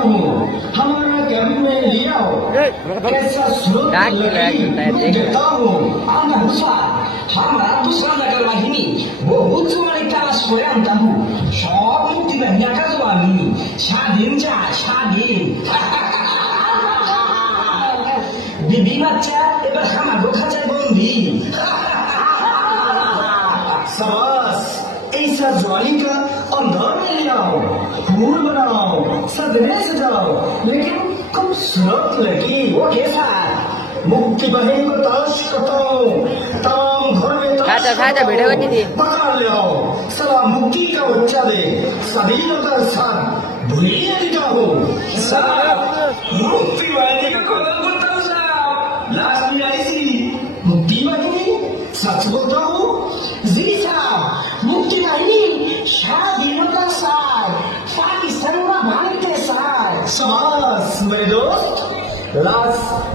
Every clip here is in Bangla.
हूँ हमारा कैबिन में लिया हो कैसा स्रोत देता हूँ आम हुआ हमारा दूसरा नकल वाहिनी वो उच्च वाली तलाश को जानता हूँ সব মুক্তি বাহিনী কাজ আমি স্বাধীন যা স্বাধীন বিবি বাচ্চা এবার আমার খাঁচায় বন্দি সবাই ऐसा ज्वाली का अंदर में ले आओ फूल बनाओ सदने सजाओ लेकिन खूबसूरत लगी वो कैसा मुक्ति बहन को तलाश करता हूँ तमाम घर में। पकड़ ले आओ सलाम मुक्ति का बच्चा दे स्वाधीनता साथ भूलिए हो साहब मुक्ति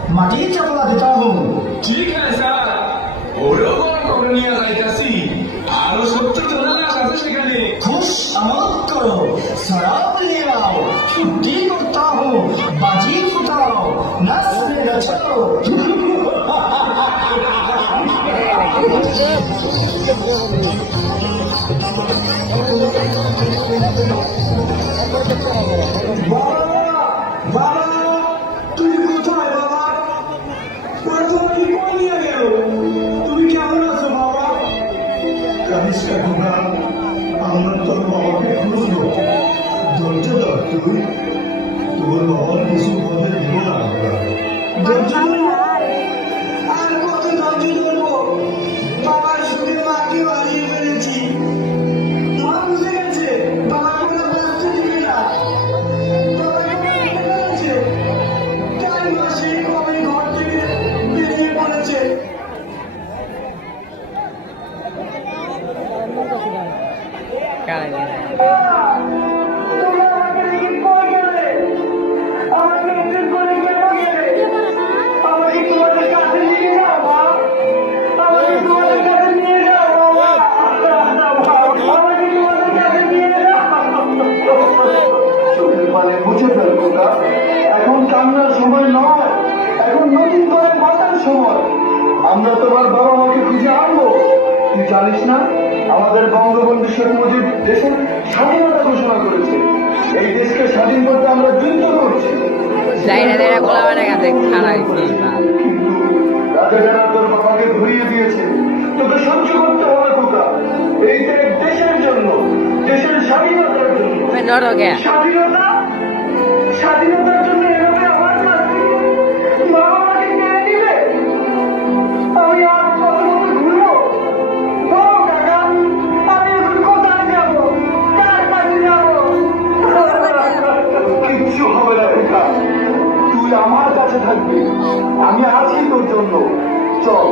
মাটির চাপলা দিতে হব। ঠিক আছে স্যার। ওরকম করে নিয়ে যাইতাছি। আরও সত্তর জনের আছে সেখানে। খুশ আমোদ করো। সরব নিয়ে নাও ঠিক নিয়ে গেল। তুমি কেমন আছো, বাবা? কানিস কাকুরা আমরা তোর বাবার কিছু পথে দিব না। এখন কান্নার সময় নয় এখন নতুন করে বাঁচার সময় আমরা তোমার বাবা মাকে খুঁজে আনব তুই জানিস না? আমাদের বঙ্গবন্ধু শেখ মুজিব দেশের স্বাধীনতা ঘোষণা করেছে। এই দেশকে স্বাধীন করতে আমরা যুদ্ধ করছি। যাইরা যাইরা গোলা বানা গেছে খারা হয়েছে কিন্তু রাজাকারা তোর বাবাকে ঘুরিয়ে দিয়েছে। তোকে সহ্য করতে হবে খোকা এই দেশের জন্য দেশের স্বাধীনতার জন্য। স্বাধীনতা রেখা তুই আমার কাছে থাকবি। আমি আছি তোর জন্য। চল,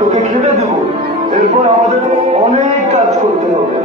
তোকে খেতে দেবো। এরপর আমাদের অনেক কাজ করতে হবে।